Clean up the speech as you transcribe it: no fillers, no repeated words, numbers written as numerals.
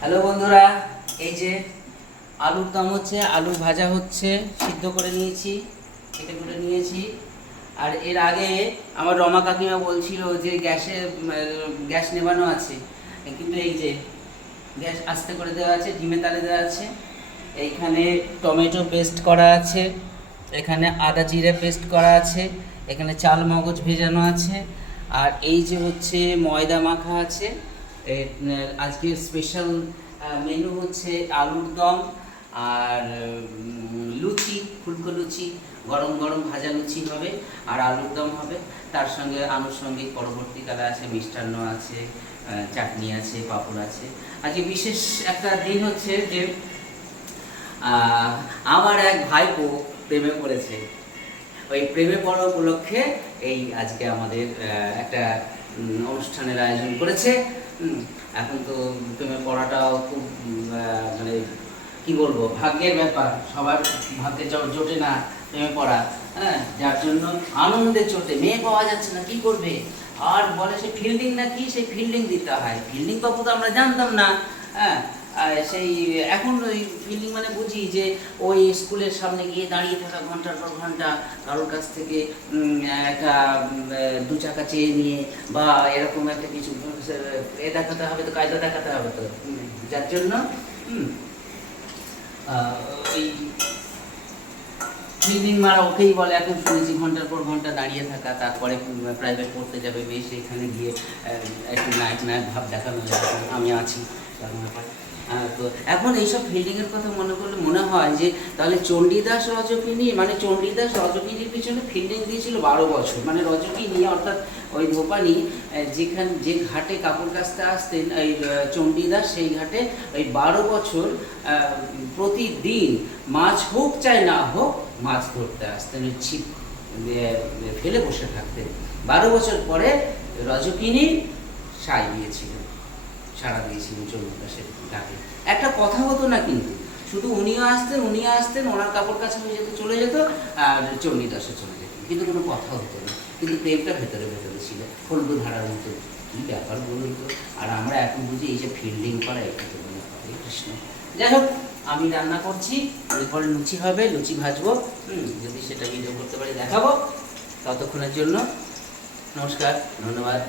Hello বন্ধুরা, এই যে আলুর দম হচ্ছে, আলু ভাজা হচ্ছে, সিদ্ধ করে নিয়েছি, কেটে করে নিয়েছি। আর এর আগে আমার রমা কাকিমা বলছিল যে গ্যাস নেবানো আছে, কিন্তু এই যে গ্যাস আস্তে করে দেওয়া আছে, ডিমে তালে দেওয়া আছে। এইখানে টমেটো পেস্ট করা আছে, এখানে আদা জিরে পেস্ট করা আছে, এখানে চাল মগজ ভেজানো আছে, আর এই যে হচ্ছে ময়দা মাখা আছে। আজকে স্পেশাল মেনু হচ্ছে আলুর দম আর লুচি, ফুলকো লুচি, গরম গরম ভাজা লুচি হবে আর আলুর দম হবে। তার সঙ্গে আনুষঙ্গিক পরবর্তীকালে আছে মিষ্টান্ন আছে, চাটনি আছে, পাঁপড় আছে। আজকে বিশেষ একটা দিন হচ্ছে যে আমার এক ভাইপো প্রেমে পড়েছে। ওই প্রেমে পড়া উপলক্ষে এই আজকে আমাদের একটা অনুষ্ঠানের আয়োজন করেছে। এখন তো প্রেমে পড়াটাও খুব মানে কি বলবো, ভাগ্যের ব্যাপার, সবার ভাগ্যে জোটে না প্রেমে পড়া। হ্যাঁ, যার জন্য আনন্দে চোটে, মেয়ে পাওয়া যাচ্ছে না, কি করবে? আর বলে সে ফিল্ডিং না কি, সেই ফিল্ডিং দিতে হয়। ফিল্ডিং তখন তো আমরা জানতাম না। হ্যাঁ, সেই এখন ওই ফিল্ডিং মানে বুঝি যে ওই স্কুলের সামনে গিয়ে দাঁড়িয়ে থাকা ঘন্টার পর ঘন্টা, কারোর কাছ থেকে একটা দু চাকা চেয়ে নিয়ে বা এরকম একটা কিছু এ দেখাতে হবে, তো কায়দা দেখাতে হবে। তো যার জন্য ওই ফিল্ডিং মারা ওকেই বলে। এখন শুনেছি ঘন্টার পর ঘন্টা দাঁড়িয়ে থাকা, তারপরে প্রাইভেট পড়তে যাবে, বেশ এখানে গিয়ে একটু নায়ক নায়ক ভাব দেখানো যায়, আমি আছি তার ব্যাপারে। তো এখন এইসব ফিল্ডিংয়ের কথা মনে করলে মনে হয় যে তাহলে চণ্ডীদাস রজকিনী, মানে চণ্ডীদাস রজকিনীর পিছনে ফিল্ডিং দিয়েছিল 12 বছর। মানে রজকিনী অর্থাৎ ওই ধোপানি যে ঘাটে কাপড় কাচতে আসতেন এই চণ্ডীদাস, সেই ঘাটে ওই 12 বছর প্রতিদিন মাছ হোক চাই না হোক মাছ ধরতে আসতেন, ওই ছিপ ফেলে বসে থাকতেন। 12 বছর পরে রজকিনী সায় দিয়েছিলেন, সাড়া দিয়েছিলেন চণ্ডীদাসের ডাকে। একটা কথা হতো না কিন্তু, শুধু উনিও আসতেন, ওনার কাপড় কাছে হয়ে যেত, চলে যেত, আর চণ্ডীদাসে চলে যেত, কিন্তু কোনো কথা হতো না। কিন্তু প্রেমটা ভেতরে ভেতরে ছিল, ফল্গু ধারার মতো। কী ব্যাপার বলুন তো। আর আমরা এখন বুঝি এই যে ফিল্ডিং করা, এটা তো মনে হয় কৃষ্ণ। যাই হোক, আমি রান্না করছি, এরপরে লুচি হবে, লুচি ভাজবো। যদি সেটা ভিডিও করতে পারি দেখাবো। ততক্ষণের জন্য নমস্কার, ধন্যবাদ।